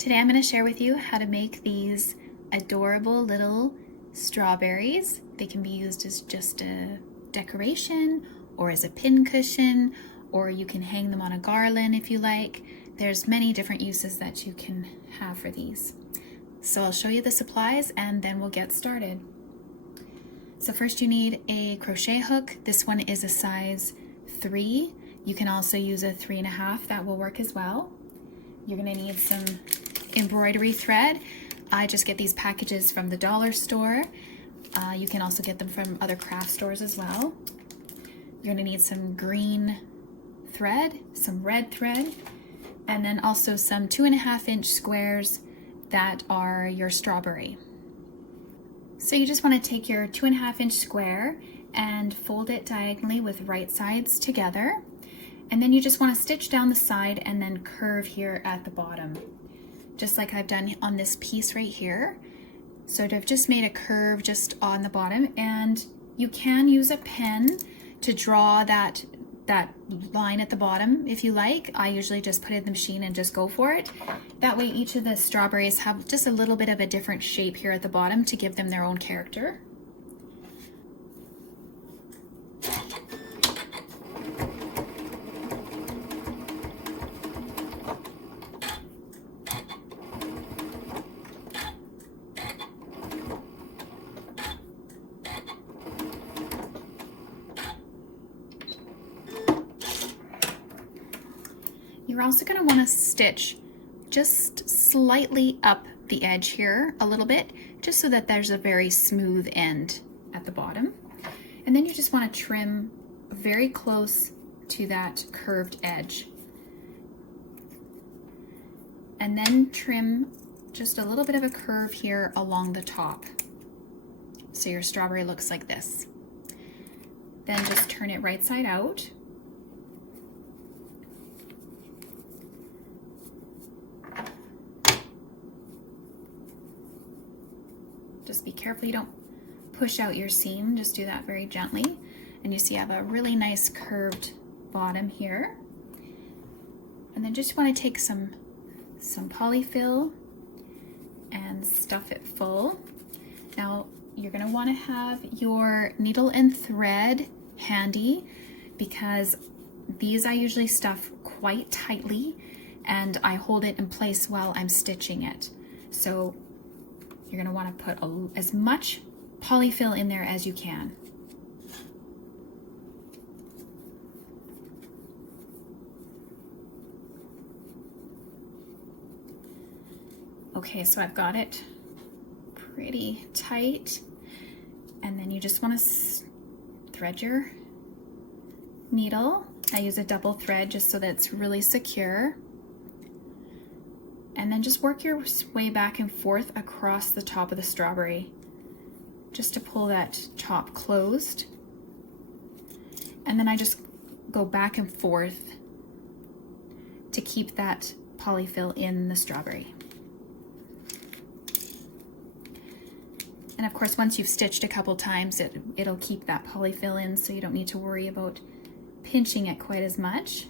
Today I'm going to share with you how to make these adorable little strawberries. They can be used as just a decoration or as a pin cushion, or you can hang them on a garland if you like. There's many different uses that you can have for these. So I'll show you the supplies and then we'll get started. So first you need a crochet hook. This one is a size 3. You can also use a 3.5, that will work as well. You're going to need some embroidery thread. I just get these packages from the dollar store. You can also get them from other craft stores as well. You're going to need some green thread, some red thread, and then also some 2.5-inch squares that are your strawberry. So you just want to take your 2.5-inch square and fold it diagonally with right sides together. And then you just want to stitch down the side and then curve here at the bottom, just like I've done on this piece right here. So I've just made a curve just on the bottom, and you can use a pen to draw that line at the bottom if you like. I usually just put it in the machine and just go for it. That way each of the strawberries have just a little bit of a different shape here at the bottom to give them their own character. You're also going to want to stitch just slightly up the edge here a little bit, just so that there's a very smooth end at the bottom. And then you just want to trim very close to that curved edge. And then trim just a little bit of a curve here along the top. So your strawberry looks like this. Then just turn it right side out. Just be careful you don't push out your seam, just do that very gently. And you see I have a really nice curved bottom here. And then just want to take some polyfill and stuff it full. Now you're going to want to have your needle and thread handy, because these I usually stuff quite tightly and I hold it in place while I'm stitching it. So you're going to want to put as much polyfill in there as you can. Okay, so I've got it pretty tight, and then you just want to thread your needle. I use a double thread just so that it's really secure. And then just work your way back and forth across the top of the strawberry, just to pull that top closed. And then I just go back and forth to keep that polyfill in the strawberry. And of course, once you've stitched a couple times, it'll keep that polyfill in, so you don't need to worry about pinching it quite as much.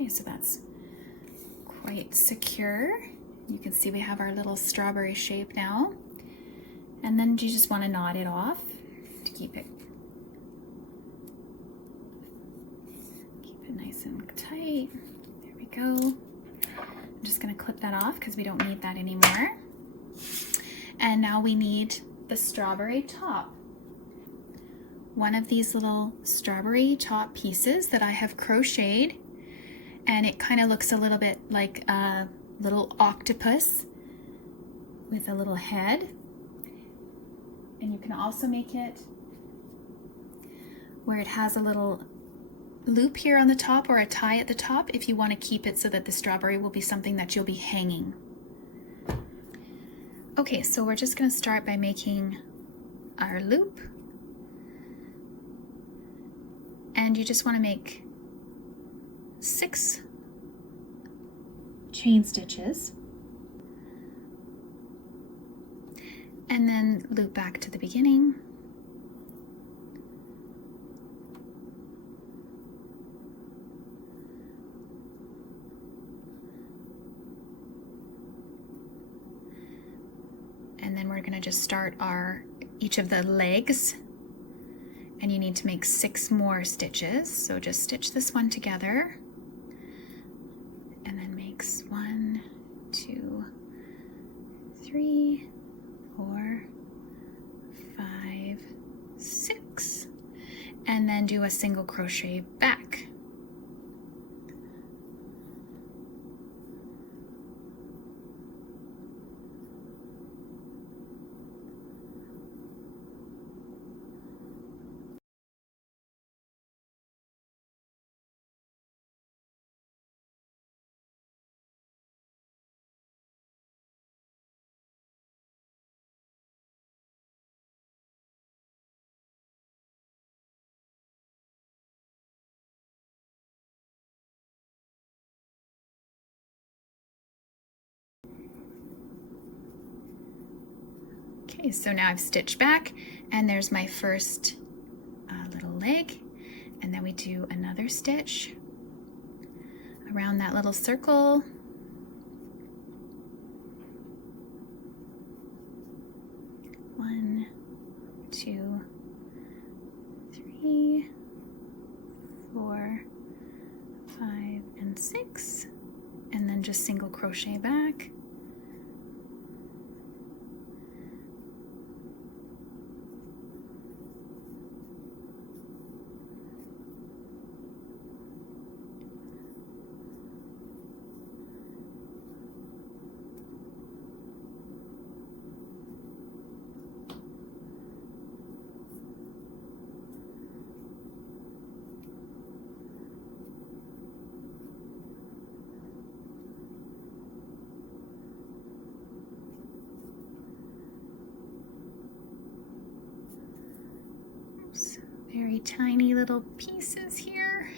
Okay, so that's quite secure. You can see we have our little strawberry shape now. And then you just want to knot it off to keep it nice and tight. There we go. I'm just going to clip that off because we don't need that anymore. And now we need the strawberry top. One of these little strawberry top pieces that I have crocheted, and it kind of looks a little bit like a little octopus with a little head. And you can also make it where it has a little loop here on the top or a tie at the top if you want to keep it so that the strawberry will be something that you'll be hanging. Okay, so we're just going to start by making our loop. And you just want to make 6 chain stitches, and then loop back to the beginning. And then we're going to just start each of the legs, and you need to make 6 more stitches. So just stitch this one together and then makes 1, 2, 3, 4, 5, 6, and then do a single crochet back. Okay, so now I've stitched back, and there's my first little leg, and then we do another stitch around that little circle. One, 2, 3, 4, 5, and 6, and then just single crochet back. Very tiny little pieces here.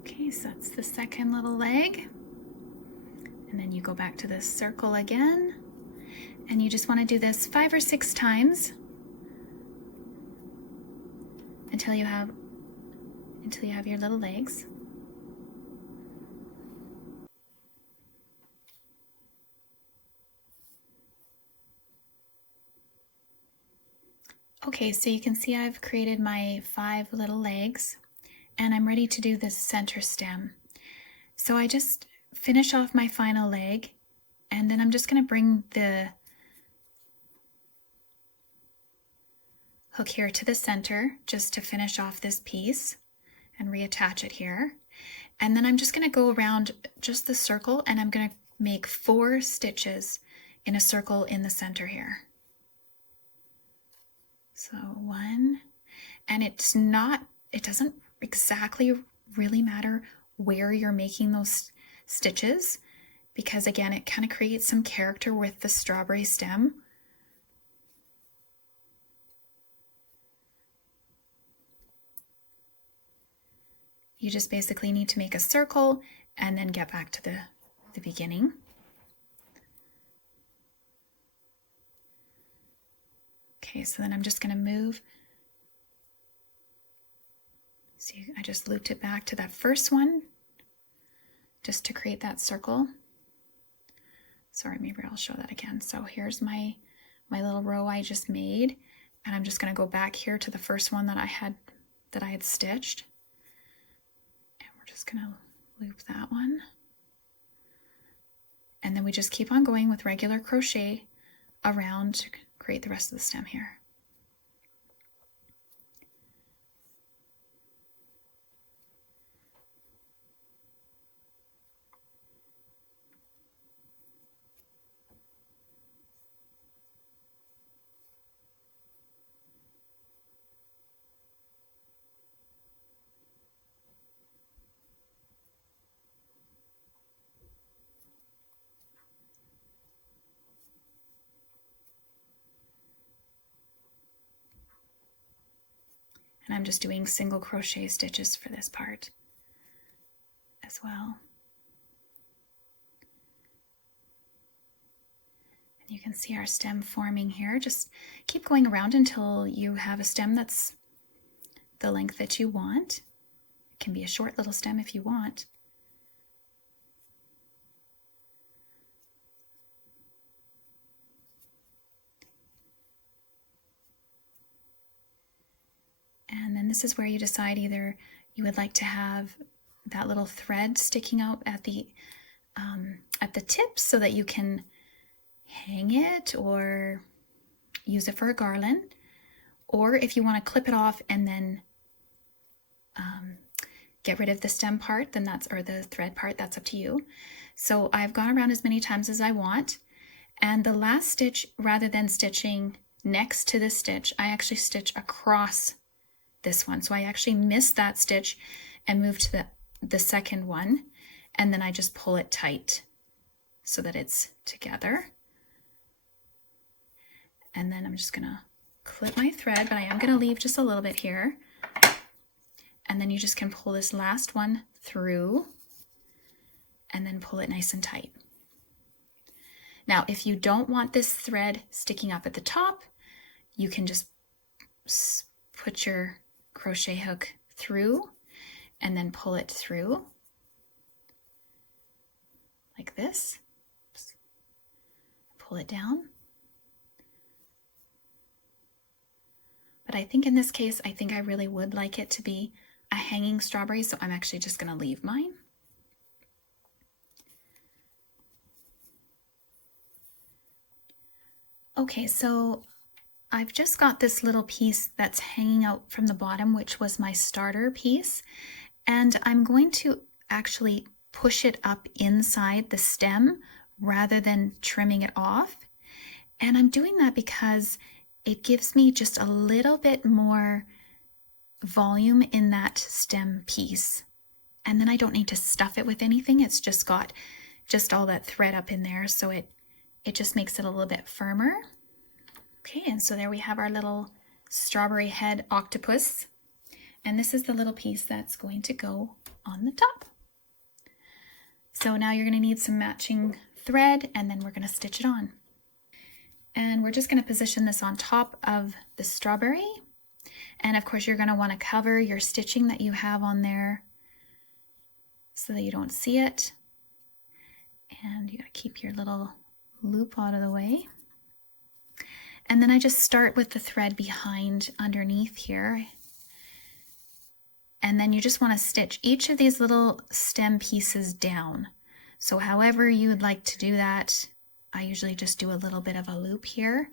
Okay, so that's the second little leg. And then you go back to this circle again, and you just want to do this 5 or 6 times until you have your little legs. Okay, so you can see I've created my 5 little legs, and I'm ready to do this center stem. So I just finish off my final leg, and then I'm just going to bring the hook here to the center just to finish off this piece and reattach it here. And then I'm just going to go around just the circle, and I'm going to make 4 stitches in a circle in the center here. So 1, and it doesn't exactly really matter where you're making those stitches, because again, it kind of creates some character with the strawberry stem. You just basically need to make a circle and then get back to the beginning. Okay, so then I'm just going to move. See, I just looped it back to that first one just to create that circle. Sorry, maybe I'll show that again. So here's my little row I just made, and I'm just going to go back here to the first one that I had stitched. And we're just going to loop that one. And then we just keep on going with regular crochet around to create the rest of the stem here. And I'm just doing single crochet stitches for this part. as well. And you can see our stem forming here. Just keep going around until you have a stem that's the length that you want. It can be a short little stem if you want. And then this is where you decide either you would like to have that little thread sticking out at the tip so that you can hang it or use it for a garland, or if you want to clip it off and then get rid of the stem part, then or the thread part, that's up to you. So I've gone around as many times as I want, and the last stitch, rather than stitching next to this stitch, I actually stitch across this one. So I actually missed that stitch and moved to the second one, and then I just pull it tight so that it's together. And then I'm just gonna clip my thread, but I am gonna leave just a little bit here. And then you just can pull this last one through and then pull it nice and tight. Now, if you don't want this thread sticking up at the top, you can just put your crochet hook through and then pull it through like this. Pull it down. But I think in this case, I think I really would like it to be a hanging strawberry, so I'm actually just going to leave mine. Okay, so I've just got this little piece that's hanging out from the bottom, which was my starter piece, and I'm going to actually push it up inside the stem rather than trimming it off. And I'm doing that because it gives me just a little bit more volume in that stem piece. And then I don't need to stuff it with anything. It's just got just all that thread up in there, so it just makes it a little bit firmer. Okay, and so there we have our little strawberry head octopus. And this is the little piece that's going to go on the top. So now you're going to need some matching thread, and then we're going to stitch it on. And we're just going to position this on top of the strawberry. And of course, you're going to want to cover your stitching that you have on there so that you don't see it. And you got to keep your little loop out of the way. And then I just start with the thread behind underneath here. And then you just want to stitch each of these little stem pieces down. So however you would like to do that, I usually just do a little bit of a loop here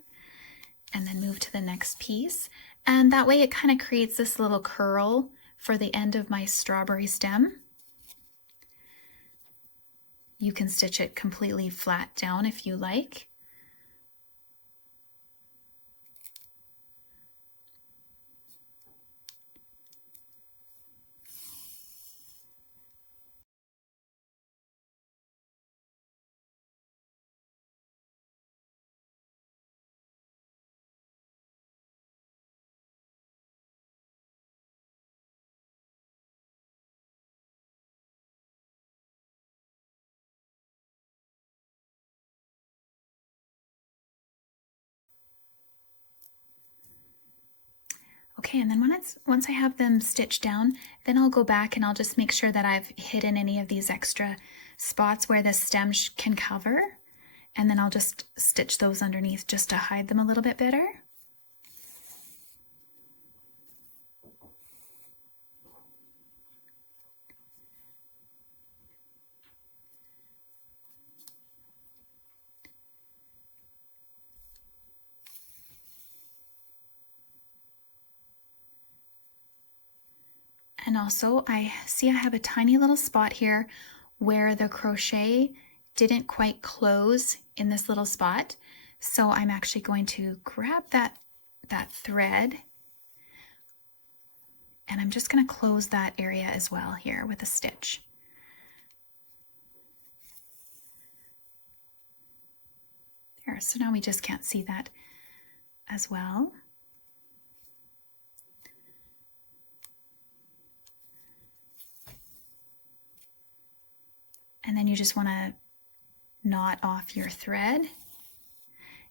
and then move to the next piece. And that way it kind of creates this little curl for the end of my strawberry stem. You can stitch it completely flat down if you like. Okay, and then once I have them stitched down, then I'll go back and I'll just make sure that I've hidden any of these extra spots where the stem can cover, and then I'll just stitch those underneath just to hide them a little bit better. And also I see I have a tiny little spot here where the crochet didn't quite close in this little spot. So I'm actually going to grab that thread, and I'm just going to close that area as well here with a stitch. There, so now we just can't see that as well. And then you just want to knot off your thread.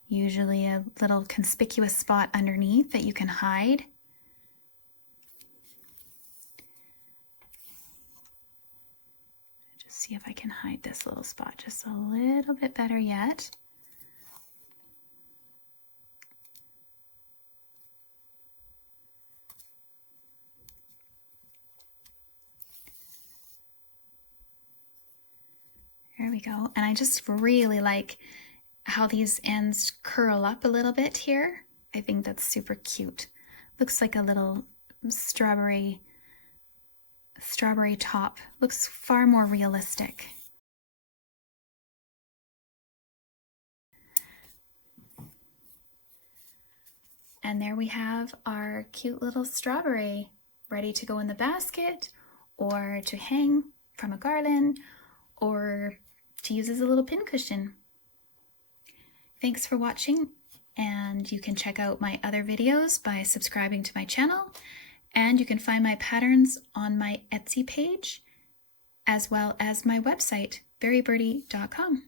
Usually a little conspicuous spot underneath that you can hide. Just see if I can hide this little spot just a little bit better yet. There we go. And I just really like how these ends curl up a little bit here. I think that's super cute. Looks like a little strawberry top. Looks far more realistic. And there we have our cute little strawberry ready to go in the basket or to hang from a garland or to use as a little pincushion. Thanks for watching, and you can check out my other videos by subscribing to my channel, and you can find my patterns on my Etsy page as well as my website, berrybirdy.com.